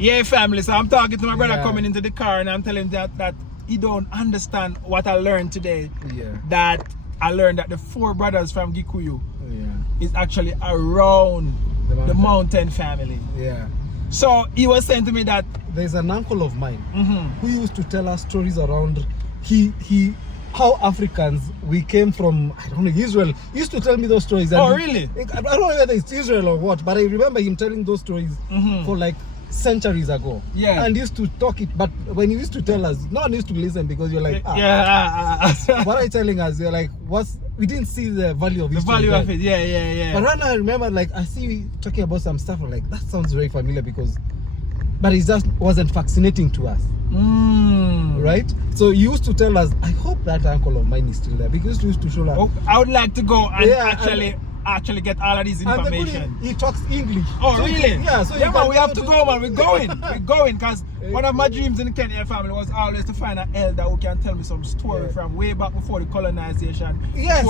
Yeah, family. So I'm talking to my brother coming into the car, and I'm telling him that he don't understand what I learned today. Yeah. That I learned that the 4 brothers from Gikuyu is actually around the mountain family. Yeah. So he was saying to me that there's an uncle of mine who used to tell us stories around how Africans, we came from, I don't know, Israel. He used to tell me those stories. Oh, really? I don't know whether it's Israel or what, but I remember him telling those stories for like centuries ago. Yeah. And used to talk it, but when he used to tell us, no one used to listen because you're like, what are you telling us? You're like, we didn't see the value of it. The value of it, yeah. But right now I remember, like, I see you talking about some stuff, I'm like, that sounds very familiar but it just wasn't fascinating to us. Right? So you used to tell us, I hope that uncle of mine is still there, because he used to show us. Oh, I would like to go and actually get all of this information. He talks English. Oh, so really? So man, we have to go, man. We're going, because one of my dreams in the Kenya family was always to find an elder who can tell me some story from way back before the colonization. Yes,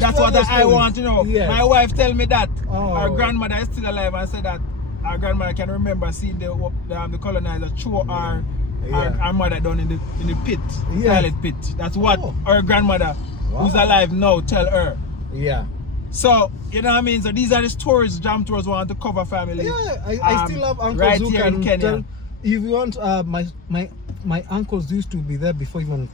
that's what I want to know. Yes. My wife tell me that our grandmother is still alive, and said that our grandmother can remember seeing the colonizer throw our mother down in the pit, silent pit. That's what our grandmother, who's alive now, tell her. Yeah. So, you know what I mean? So these are the stories Jam Tours want to cover, family. Yeah, I still have uncles right who here can in Kenya. tell. If you want, my uncles used to be there before even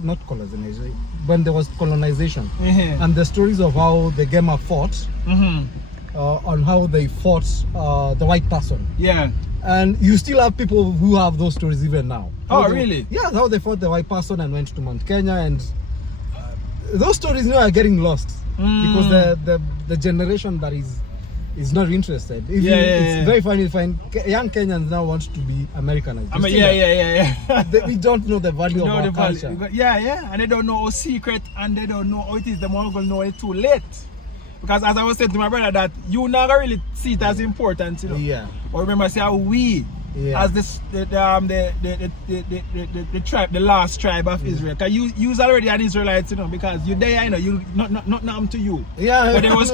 not colonization, when there was colonization. And the stories of how the Gema fought, on how they fought the white person. Yeah. And you still have people who have those stories even now. Really? Yeah, how they fought the white person and went to Mount Kenya, and those stories now are getting lost because the generation that is not interested. It's very funny to find young Kenyans now want to be Americanized. We don't know the value of our culture. And they don't know how secret, and they don't know how it is. The more going to know it too late. Because as I was saying to my brother, that you never really see it as important, you know. Yeah. But remember, say how we, as the tribe, the last tribe of Israel. Because you's already an Israelite, you know, because you're there, you know, you not nothing to you. Yeah. But there was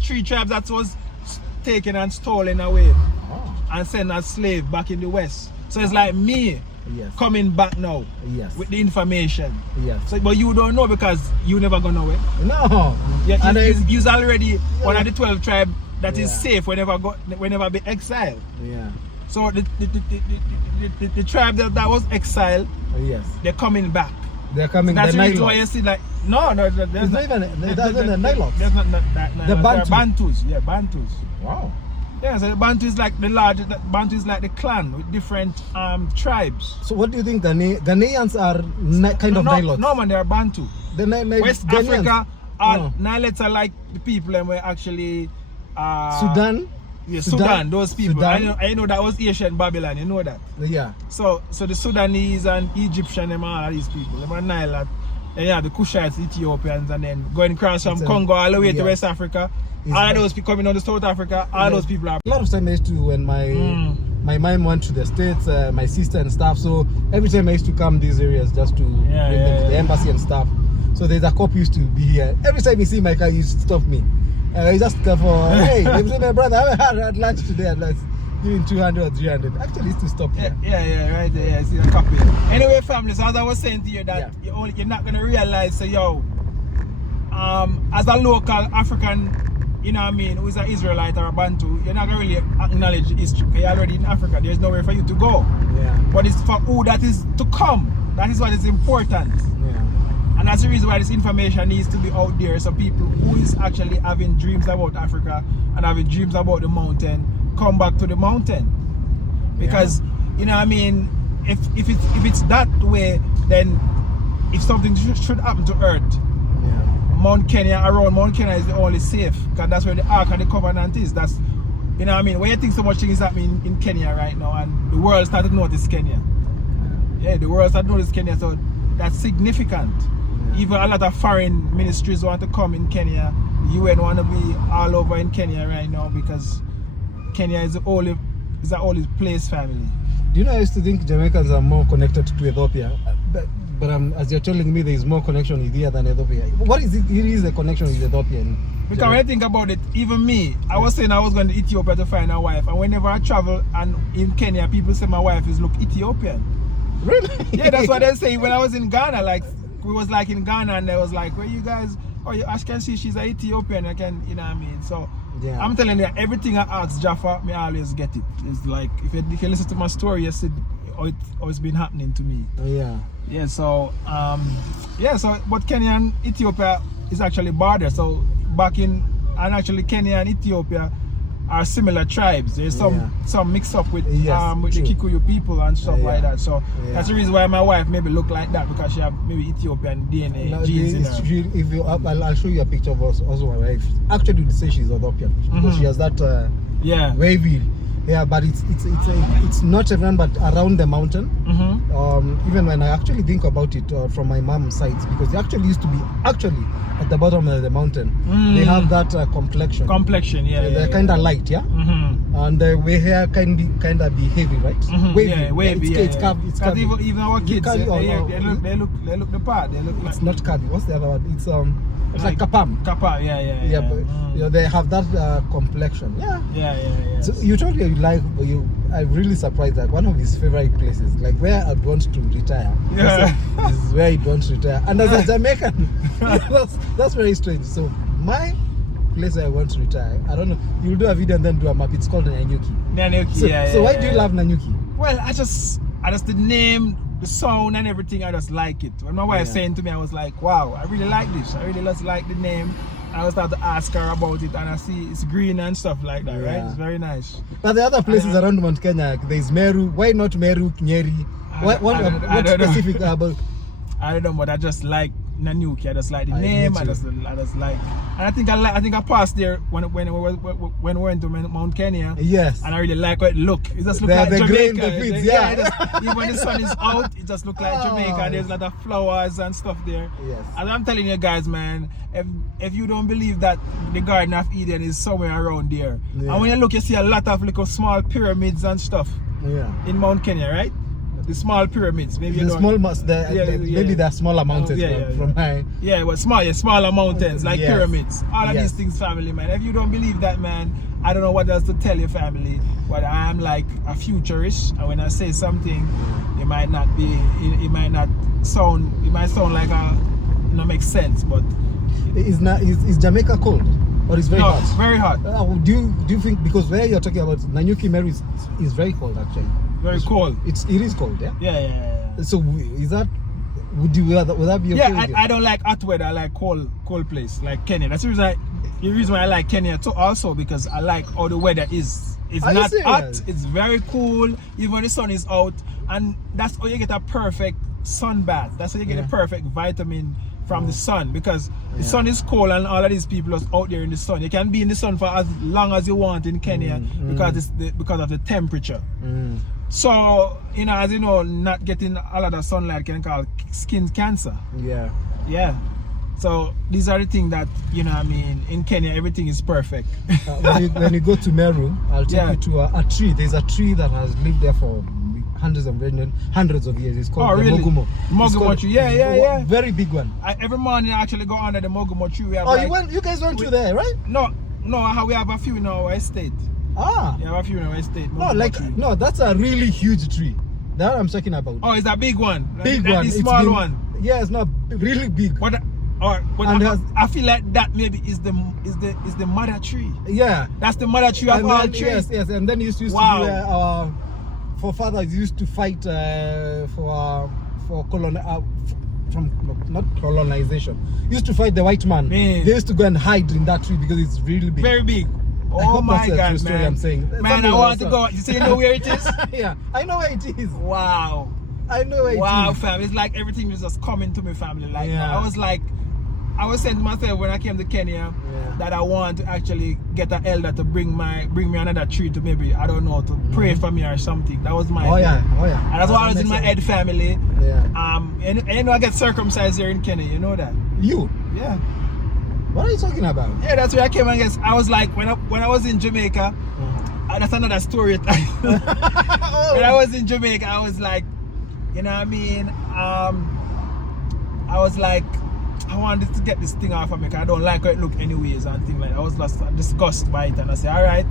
3 tribes that was taken and stolen away and sent as slave back in the West. So it's like me coming back now with the information. Yes. So, but you don't know because you never go nowhere. No. Yeah, you's already one of the 12 tribes that is safe whenever be exiled. Yeah. So the tribe that was exiled, they're coming back. They're coming. So that's the reason why you see, like, it's not even the Nilots. There's not that. The Bantu. Bantus. Yeah, Bantus. Wow. Yeah, so the Bantu is like the largest. Bantu is like the clan with different tribes. So what do you think? Ghanaians are kind of Nilots? No, man, they are Bantu. West Ghanaians. Africa, Nilots are like the people and we're actually Sudan. Yeah, Sudan, those people. Sudan. I know that was Asian Babylon, you know that. Yeah. So the Sudanese and Egyptian, them all these people, them are Nile. And you have the Kushites, Ethiopians, and then going across from Congo all the way to West Africa. All of those people coming on to South Africa, all those people are. A lot of time I used to, when my mom went to the States, my sister and stuff, so every time I used to come these areas just to bring them to the embassy and stuff. So there's a cop used to be here. Every time you see my car, he used to stop me. He just come for, hey, my brother, I had lunch today and let's give him 200 or 300. Actually, used to stop here. Yeah, right there. I see a copy. Anyway, family, so as I was saying to you that you're not going to realize, so as a local African, you know what I mean, who is an Israelite or a Bantu, you're not going to really acknowledge history. You're already in Africa. There's nowhere for you to go. Yeah. But it's for who that is to come. That is what is important. And that's the reason why this information needs to be out there, so people who is actually having dreams about Africa and having dreams about the mountain come back to the mountain. Because you know what I mean, if it's that way, then if something should happen to Earth, Mount Kenya, around Mount Kenya is the only safe, because that's where the Ark of the Covenant is. That's, you know what I mean, when you think so much things happening in Kenya right now, and the world started to notice Kenya. Yeah, the world started to notice Kenya, so that's significant. Even a lot of foreign ministries want to come in Kenya. The UN want to be all over in Kenya right now because Kenya is the only place, family. Do you know, I used to think Jamaicans are more connected to Ethiopia, but as you're telling me, there is more connection with here than Ethiopia. What is it? It is a connection with Ethiopia. Because when I think about it, even me, I was saying I was going to Ethiopia to find a wife, and whenever I travel and in Kenya, people say my wife look Ethiopian. Really? Yeah, that's what they say. When I was in Ghana, like we was like in Ghana, and they was like, "Where you guys? Oh, I can see she's an Ethiopian. I can, you know what I mean?" So yeah. I'm telling you, everything I ask Jaffa, me always get it. It's like if you listen to my story, you see how it's been happening to me. Yeah. Yeah. So so but Kenya and Ethiopia is actually border. So actually Kenya and Ethiopia are similar tribes. There's some mix up with the Kikuyu people and stuff like that. So that's the reason why my wife maybe look like that, because she have maybe Ethiopian DNA genes in her. I'll show you a picture of also my wife. Actually, would say she's Ethiopian because she has that wavy. Yeah, but it's not around, but around the mountain. Even when I actually think about it from my mom's side, because they actually used to be at the bottom of the mountain. They have that complexion. They're kind of light, and the way hair can be heavy, right? Wavy. It's curvy. It's curvy. Even our kids, they look the part. They look. It's not curvy. What's the other one? It's like kapam. Kapam, yeah. But they have that complexion. Yeah. So you told me I'm really surprised that one of his favorite places, like where I'd want to retire, is where he'd want to retire. And as a Jamaican, that's very strange. So my place I want to retire, I don't know. You'll do a video and then do a map. It's called Nanyuki. So why do you love Nanyuki? Well, I just the name, the sound and everything, I just like it. When my wife saying to me, I was like, wow, I really like this. I really just like the name. And I started to ask her about it, and I see it's green and stuff like that, right? It's very nice. But the other places around Mount Kenya, there's Meru. Why not Meru, Nyeri? What specific about? I don't know, but I just like Nanyuki. I just like the name. I just like, and I think I passed there when we went to Mount Kenya. Yes. And I really like how it look. It just look like the Jamaica. Grain, the fields, even when the sun is out, it just look like Jamaica. There's a lot of flowers and stuff there. Yes. And I'm telling you guys, man, if you don't believe that the Garden of Eden is somewhere around there, and when you look, you see a lot of little small pyramids and stuff. In Mount Kenya, right? The small pyramids, maybe maybe they're smaller mountains from high. But smaller mountains like pyramids. All of these things, family, man. If you don't believe that, man, I don't know what else to tell your family. But I am like a futurist, and when I say something, it might sound like make sense, but is Jamaica cold? Or it's very hot? It's very hot. Do you think, because where you're talking about Nanyuki Meru is very cold actually? Very cold. It is cold, yeah? Yeah. So is that, would that be okay? Yeah, I don't like hot weather. I like cold place like Kenya. That's the reason why I like Kenya too, also because I like how the weather is. It's not hot, it's very cool, even when the sun is out, and that's how you get a perfect sun bath. That's how you get a perfect vitamin from the sun, because the sun is cold and all of these people are out there in the sun. You can be in the sun for as long as you want in Kenya because of the temperature. So, as you know, not getting a lot of sunlight can cause skin cancer. Yeah. So these are the things that, in Kenya everything is perfect. When you go to Meru, I'll take you to a tree. There's a tree that has lived there for hundreds of years. It's called the Mogumo. Mogumo tree. Yeah. Very big one. Every morning I actually go under the Mogumo tree. We have you guys went to there, right? No, we have a few in our estate. We have a few in our estate. No, that's a really huge tree. That I'm talking about. Oh, it's a big one. Big one. The small one. Yeah, it's not really big. But I feel like that maybe is the mother tree. Yeah. That's the mother tree of all trees. Yes. And then used to be our forefathers used to fight for not colonization. Used to fight the white man. They used to go and hide in that tree because it's really big. Very big. Oh my God, man! I'm saying. Man, I want to go. You say you know where it is? Yeah, I know where it is. Wow. I know where it is. Wow, fam! It's like everything was just coming to me, family. Like I was saying to myself when I came to Kenya that I want to actually get an elder to bring me another tree to maybe, I don't know, to pray for me or something. That was my Oh yeah. And that's why I was in my head, family. Yeah. And I get circumcised here in Kenya. You know that? You? Yeah. What are you talking about? Yeah, that's where I came and guess. I was like, when I was in Jamaica, that's another story. When when I was in Jamaica, I was like, you know what I mean? I was like, I wanted to get this thing off of me because I don't like how it look anyways and things like that. I was just disgusted by it and I said, all right,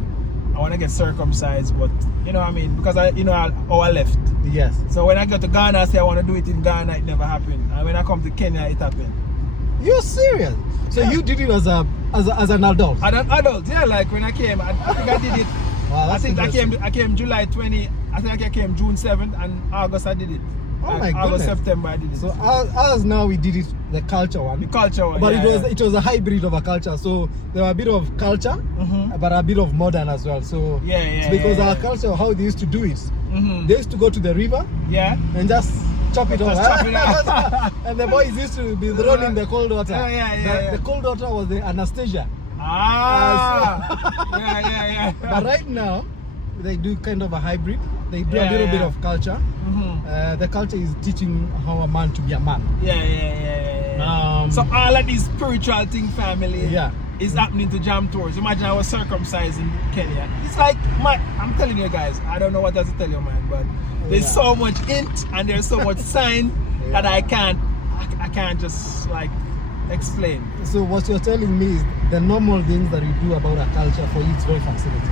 I want to get circumcised, but you know what I mean? Because I left. Yes. So when I go to Ghana, I say I want to do it in Ghana, it never happened. And when I come to Kenya, it happened. You're serious? So you did it as an adult? As an adult, yeah. Like when I came, I think I did it. Wow, I think I came July 20. I think I came June 7th and August I did it. Oh like my August, goodness. September I did it. So as now we did it the culture one. The culture one. But yeah, it was a hybrid of a culture. So there were a bit of culture, but a bit of modern as well. So because our culture, how they used to do it, they used to go to the river, and just chop it off. And the boys used to be thrown in the cold water. The cold water was the anesthesia. But right now, they do kind of a hybrid. They do a little bit of culture. The culture is teaching how a man to be a man. So all of these spiritual thing, family, is happening to Jam Tours. Imagine I was circumcised in Kenya. It's like, I'm telling you guys, I don't know what else to tell you, man, but there's so much hint and there's so much sign that I can't just like explain. So what you're telling me is the normal things that you do about a culture for you, it's very fascinating.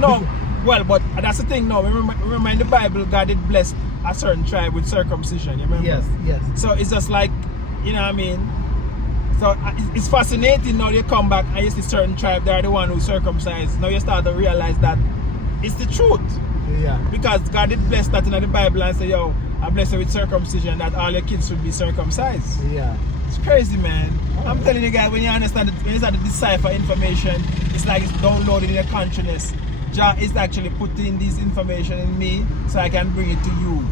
No, well, but that's the thing. No, remember in the Bible, God did bless a certain tribe with circumcision. You remember? Yes. So it's just like, you know what I mean? So it's fascinating now you come back and you see certain tribe, they're the one who circumcised. Now you start to realize that it's the truth. Yeah. Because God did bless that in the Bible and say, yo, I bless you with circumcision, that all your kids should be circumcised. Yeah. It's crazy, man. I'm telling you guys, when you understand it, when you start to decipher information, it's like it's downloaded in your consciousness. Jah is actually putting this information in me so I can bring it to you.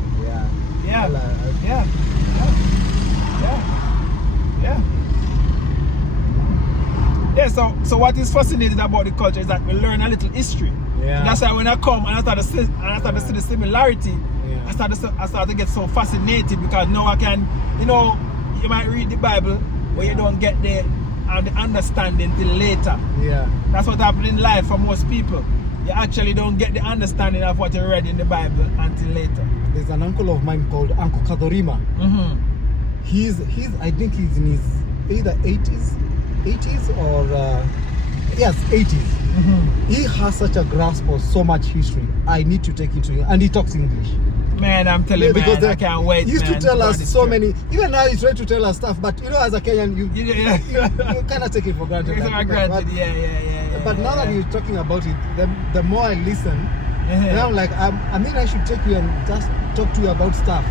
Yeah, so what is fascinating about the culture is that we learn a little history. And that's why when I come and I start to see the similarity, I start to get so fascinated because now I can, you know, you might read the Bible but you don't get the understanding till later. That's what happens in life for most people. You actually don't get the understanding of what you read in the Bible until later. There's an uncle of mine called Uncle Kadorima. He's I think he's in his either 80s or 80s. He has such a grasp of so much history. I need to take it to him, and he talks English. Man, I'm telling you, man, I can't wait. He used to tell us so many. Even now, he's trying to tell us stuff. But you know, as a Kenyan, you kind of take it for granted. But now that you're talking about it, the more I listen, and I'm like, I mean, I should take you and just talk to you about stuff.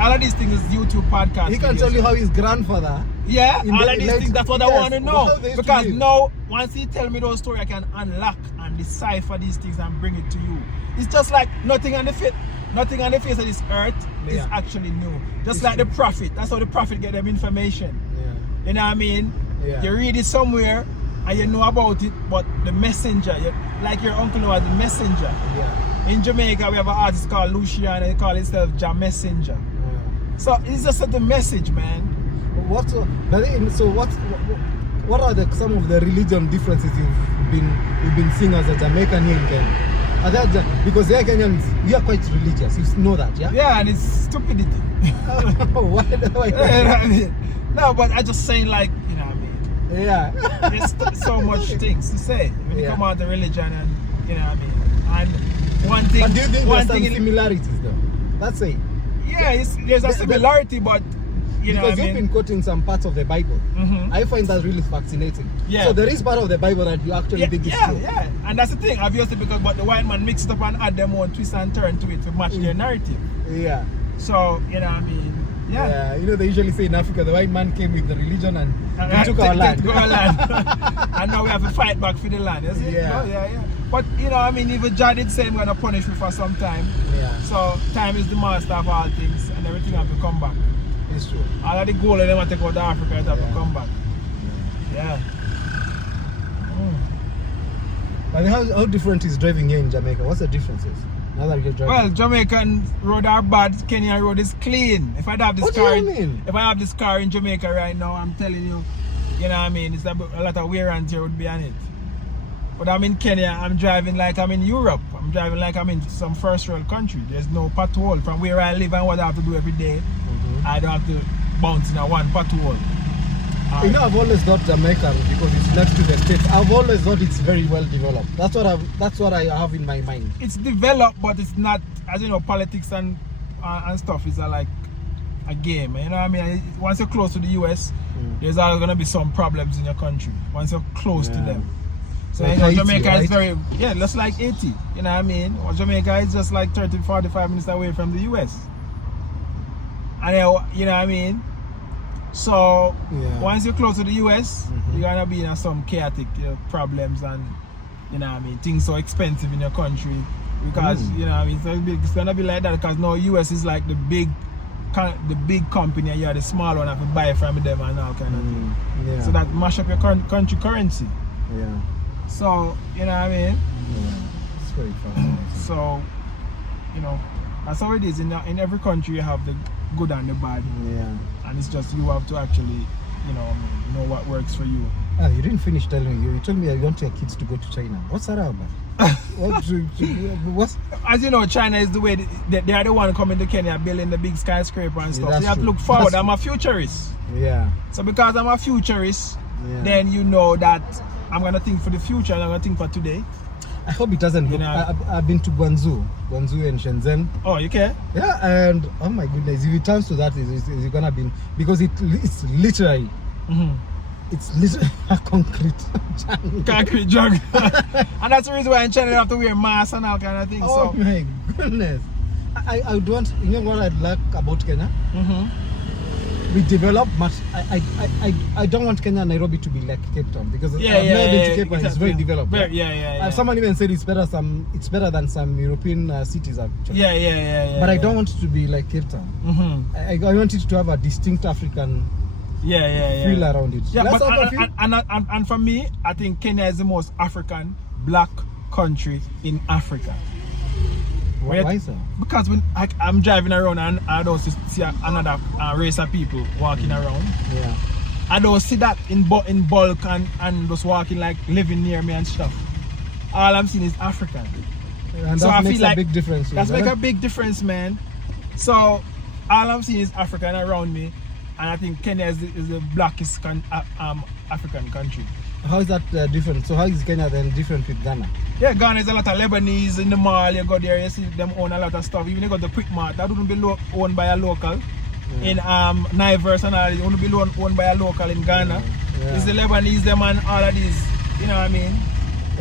All of these things is YouTube podcast. He can tell you how his grandfather. All of these things, that's what I want to know. Because now, once he tell me those stories, I can unlock and decipher these things and bring it to you. It's just like nothing on the face of this earth is actually new. Just like the prophet. That's how the prophet get them information. You know what I mean? You read it somewhere and you know about it, but the messenger, like your uncle was the messenger. In Jamaica, we have an artist called Lucian and he call himself Ja Messenger. So it's just the message, man. What are some of the religion differences you've been seeing as a Jamaican here in Kenya? Because here Kenyans, we are quite religious. You know that, yeah? Yeah, and it's stupidity. Why? You know what I mean? No, but I just saying, like, you know what I mean? There's so much things to say when you come out of religion, and you know what I mean. And one thing. But do you think there's some similarities, though? That's it. Yeah, there's a similarity, but you know, because you've been quoting some parts of the Bible. I find that really fascinating. So there is part of the Bible that you actually think is true. And that's the thing, obviously, because but the white man mixed up and add their own twist and turn to it to match their narrative. So you know what I mean. You know, they usually say in Africa the white man came with the religion and he took our land. And now we have to fight back for the land. You see? But you know, I mean, even Jah did say, I'm gonna punish me for some time. So time is the master of all things, and everything have to come back. It's true. All of the gold they want to take out of Africa have to come back. But how different is driving here in Jamaica? What's the differences? Now that you're driving. Well, Jamaican road are bad. Kenyan road is clean. If I have this if I have this car in Jamaica right now, I'm telling you, you know what I mean, it's a lot of wear and tear would be on it. But I'm in Kenya, I'm driving like I'm in Europe. I'm driving like I'm in some first world country. There's no pothole. From where I live and what I have to do every day, I don't have to bounce in a one pothole. You know, I've always thought Jamaica, because it's next to the States, I've always thought it's very well developed. That's what I have in my mind. It's developed, but it's not, as you know, politics and stuff is like a game. You know what I mean? Once you're close to the US, there's always going to be some problems in your country. Once you're close to them. So like Haiti, Jamaica is very, just like Haiti. You know what I mean? Jamaica is just like 30, 45 minutes away from the US. And you know what I mean? So once you're close to the US, you're gonna be in some chaotic problems, and you know what I mean, things so expensive in your country because you know what I mean, so it's gonna be like that because now US is like the big company and you're the small one have to buy from them and all kind of thing. So that mash up your country currency. So you know what I mean? It's very fascinating. So you know, that's how it is. In every country you have the good and the bad. And it's just you have to actually, you know what works for you. You didn't finish telling me. You told me you want your kids to go to China. What's that about? What's? As you know, China is the way they are the one coming to Kenya building the big skyscraper and stuff. So you have to look forward. I'm a futurist. So because I'm a futurist, then you know that I'm gonna think for the future and I'm gonna think for today. I hope it doesn't. You know, I've been to Guangzou and Shenzhen. Oh, you can? Yeah, and oh my goodness, if it turns to that, it's gonna be, because it's literally, it's literally a concrete jungle. Concrete jungle. And that's the reason why in China you have to wear masks and all kind of things. Oh my goodness. I would want, you know what I'd like about Kenya? We develop much. I don't want Kenya and Nairobi to be like Cape Town, because I've never been to Cape Town. It's very developed. Someone even said it's better than some European cities actually. But I don't want it to be like Cape Town. I want it to have a distinct African feel around it. And for me, I think Kenya is the most African black country in Africa. Why so? Because when I'm driving around and I don't see another race of people walking around. I don't see that in bulk and just walking, like living near me and stuff. All I'm seeing is African. And so that makes a big difference. That's make a big difference, man. So all I'm seeing is African around me, and I think Kenya is the blackest African country. How is that different? So how is Kenya then different with Ghana? Yeah, Ghana is a lot of Lebanese in the mall. You go there, you see them own a lot of stuff. Even you go to Quick Mart, that wouldn't be owned by a local. In Nivers and all, it wouldn't be owned by a local in Ghana. It's the Lebanese, them and all of these. You know what I mean?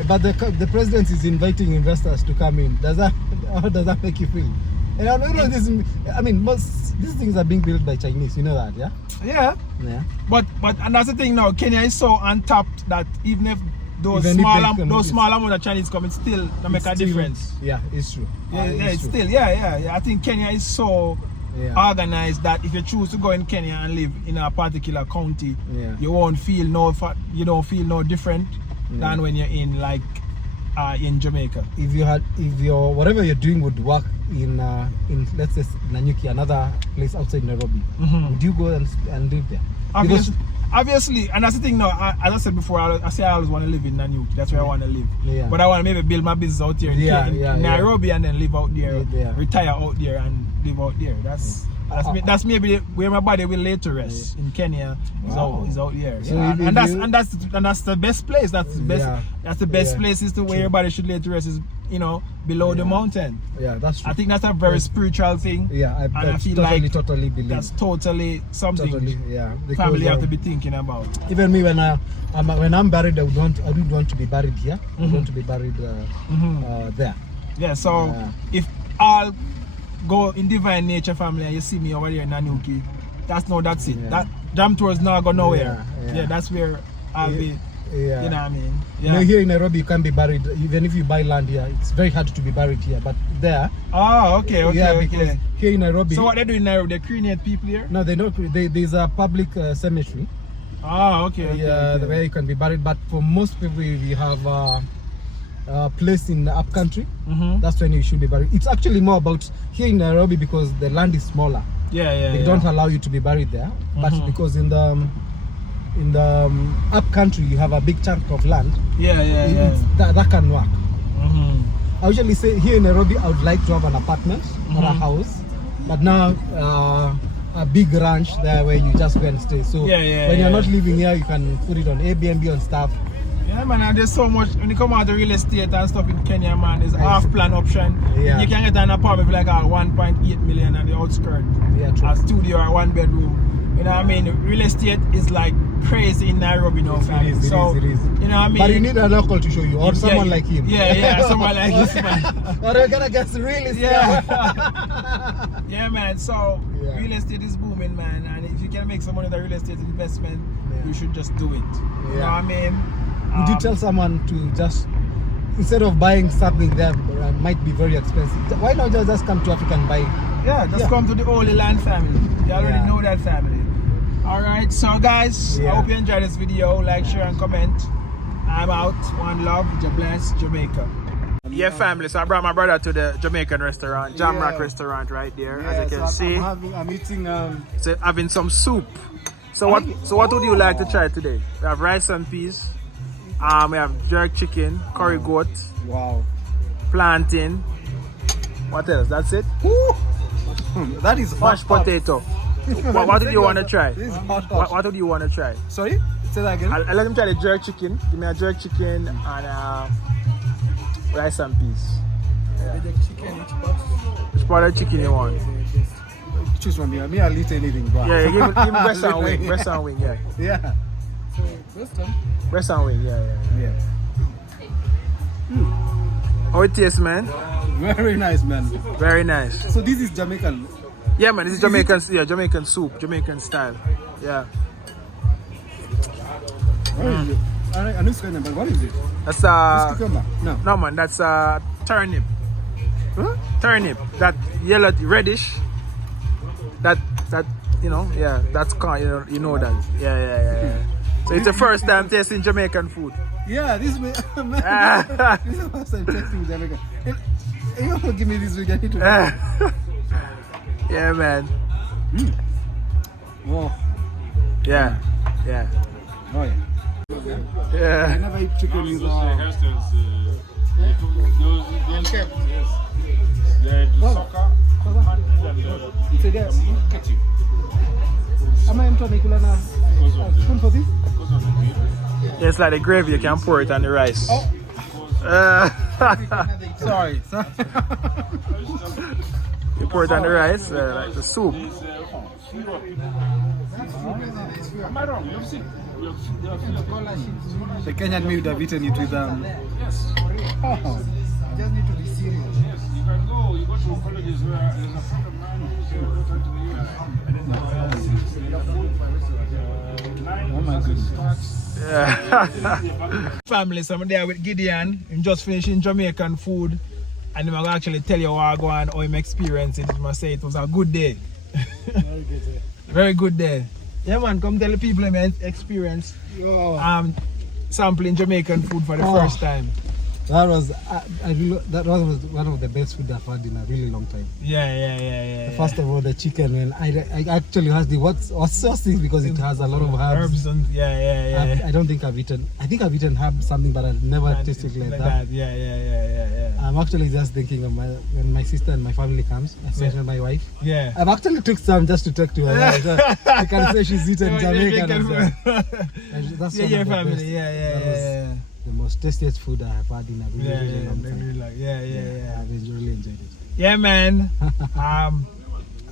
But the president is inviting investors to come in. How does that make you feel? And I know this. I mean, most these things are being built by Chinese. You know that, yeah. But and that's the thing now. Kenya is so untapped that even if those small amount of Chinese come, it still don't make a difference. Yeah, it's true. It's still. I think Kenya is so organized that if you choose to go in Kenya and live in a particular county, you won't feel no different than when you're in like in Jamaica. If your whatever you're doing would work in let's say Nanyuki, another place outside Nairobi, would you go and live there? Obviously, and that's the thing now. As I said before, I always want to live in Nanyuki. That's where I want to live. But I want to maybe build my business out here in Nairobi and then live out there, retire out there and live out there. That's maybe where my body will lay to rest. In Kenya, is out here. So and that's the best place. That's the best. That's the best place is to where your body should lay to rest, is below the mountain. Yeah, that's true. I think that's a very spiritual thing. Yeah, I feel totally believe. That's totally something. Because family have to be thinking about. Even me, when I'm buried, I wouldn't want to be buried here. I want to be buried there. Yeah. So if I'll go in Divine Nature family and you see me over here in Nanyuki, that's it. That jam tour is not go nowhere. That's where I'll be. You know what I mean? Here in Nairobi, you can't be buried. Even if you buy land here, it's very hard to be buried here. But there. Oh, okay. Because here in Nairobi. So what they do in Nairobi? They cremate people here? No, they don't. There's a public cemetery. Oh, okay. Where you can be buried. But for most people, we have a place in the upcountry. That's when you should be buried. It's actually more about here in Nairobi because the land is smaller. They don't allow you to be buried there. But because in the in the up country you have a big chunk of land. That can work. I usually say here in Nairobi I would like to have an apartment or a house, but now a big ranch there where you just go and stay. So when you're not living here, you can put it on Airbnb and stuff. Yeah, man, and there's so much when you come out to real estate and stuff in Kenya, man. There's half plan option. Yeah. You can get an apartment for like 1.8 million on the outskirts. Yeah, true. A studio or 1 bedroom. You know what I mean? Real estate is like crazy in Nairobi now, fam. It is. You know what I mean? But you need a local to show you, or someone like him. Someone like this, man. Or you're gonna get real estate. Yeah, man. So real estate is booming, man. And if you can make some money with a real estate investment, you should just do it. You know what I mean? Would you tell someone to just, instead of buying something that might be very expensive, why not just come to Africa and buy? Come to the Holy Land family. You already know that family. Alright, so guys, I hope you enjoyed this video. Like, share, and comment. I'm out. One love. God bless Jamaica. Yeah, family. So I brought my brother to the Jamaican restaurant, Jamrock restaurant, right there. As you can see, I'm eating. So having some soup. So what would you like to try today? We have rice and peas. We have jerk chicken, curry goat. Wow. Plantain. What else? That's it. That is mashed potato. What do you want to try? This is hot. What do you want to try? Sorry? Say that again. I'll let him try the jerk chicken. Give me a jerk chicken and rice and peas. Which part of chicken you want? Choose from me. I'll eat anything, bro. Yeah, give me breast and wing. Breast and wing, yeah. Yeah. Breast and wing, yeah. How it tastes, man? Very nice, man. Very nice. So this is Jamaican. Yeah, man, this is Jamaican. Jamaican soup, Jamaican style. Yeah. I know Scotland, but what is it? That's cucumber? No, man, that's turnip. Huh? Turnip, that yellow, reddish. That that's you know that. Yeah. So it's the first time tasting Jamaican food. Yeah, this man. This is the first time tasting Jamaican. You want to give me this week? I need to. Yeah, man. Wow. Yeah. Oh yeah. Yeah. I never eat chicken with Am I to make a spoon for this? It's like the gravy, you can pour it on the rice. Sorry. You pour it on the rice, like the soup. The Kenyan me would have eaten it with I just need to be serious. Yes, you can go. You go to colleges where there's a friend of mine who's Oh my goodness. Family, so I'm there with Gideon. I'm just finishing Jamaican food, and I'm gonna actually tell you what I go on, how I'm experiencing it. I'm gonna say it was a good day. Very good day. Very good day. Yeah, man, come tell the people I'm experience sampling Jamaican food for the first time. That was one of the best food I've had in a really long time. Yeah. First of all, the chicken, and I actually has the what's sauce is because it has a lot of herbs. And, yeah. I don't think I've eaten. I think I've eaten herb something, but I've never tasted like that. Yeah. I'm actually just thinking of when my sister and my family comes, especially my wife. Yeah. I've actually took some just to take to her. So I can say she's eaten Jamaican. That's one of the family. best. Yeah. The most tastiest food I have had in a really long time. I've really enjoyed it. Yeah, man.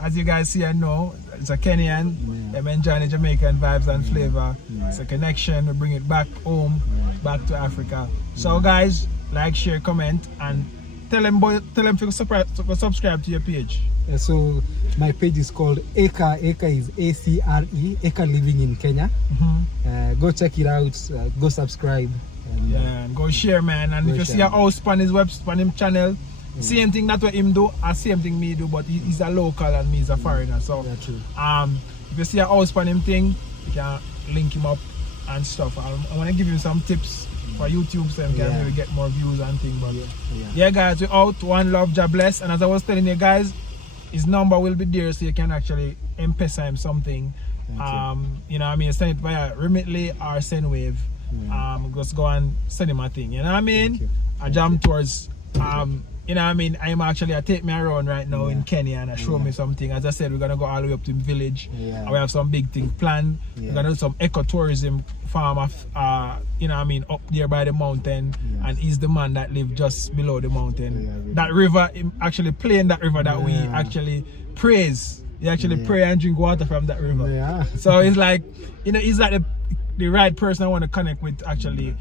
As you guys see and know, it's a Kenyan. I'm enjoying the Jamaican vibes and flavor. It's a connection. We bring it back home, back to Africa. So, guys, like, share, comment, and tell them to subscribe to your page. So my page is called Eka. Eka is A-C-R-E. Eka living in Kenya. Go check it out. Go subscribe. And go share, man. And if you see a house on his website, on his channel, same thing that what him do, and same thing me do, but he's a local and me is a foreigner. So true. If you see a house on him thing, you can link him up and stuff. I want to give you some tips for YouTube so you can really get more views and things. But yeah, guys, we're out. One love, God bless. And as I was telling you guys, his number will be there so you can actually M-Pesa him something You know what I mean, send it via Remitly or Sendwave. Just go and send him a thing, you know what I mean? I jam towards you know what I mean, I take me around right now in Kenya and I show me something. As I said, we're gonna go all the way up to the village. And we have some big things planned. We're gonna do some ecotourism farm of you know what I mean, up there by the mountain. And he's the man that lives just below the mountain. That river, actually playing that river that we actually praise. You actually pray and drink water from that river. So it's like, you know, he's like the right person I want to connect with, actually.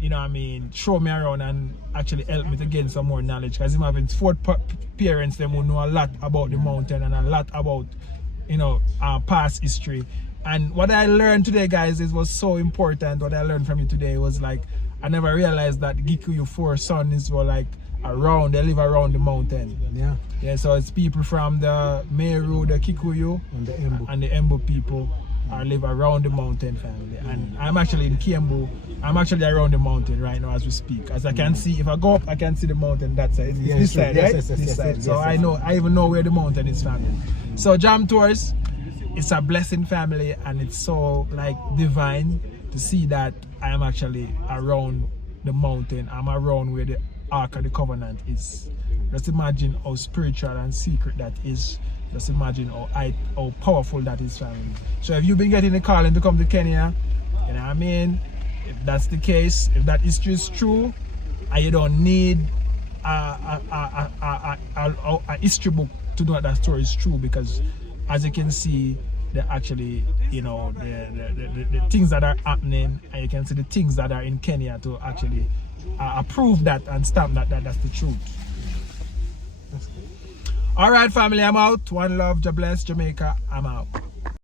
You know what I mean, show me around and actually help me to gain some more knowledge, because him having 4 parents them who know a lot about the mountain and a lot about, you know, past history. And what I learned today, guys, was so important. What I learned from you today was like, I never realized that Gikuyu 4 sons were like around, they live around the mountain. Yeah, so it's people from the Meru, the Kikuyu and the Embu people live around the mountain, family. And I'm actually in Kiambu. I'm actually around the mountain right now as we speak. As I can see, if I go up, I can see the mountain that side. It's this side, right? This side. So I even know where the mountain is, family. So Jam Tours, it's a blessing, family, and it's so like divine to see that I am actually around the mountain. I'm around where the Ark of the Covenant is. Just imagine how spiritual and secret that is. Just imagine how powerful that is, family. So if you've been getting the calling to come to Kenya, you know what I mean? If that's the case, if that history is true, and you don't need a history book to know that story is true, because as you can see, the actually, you know, the things that are happening, and you can see the things that are in Kenya to actually approve that and stamp that that's the truth. All right, family, I'm out. One love, God bless Jamaica. I'm out.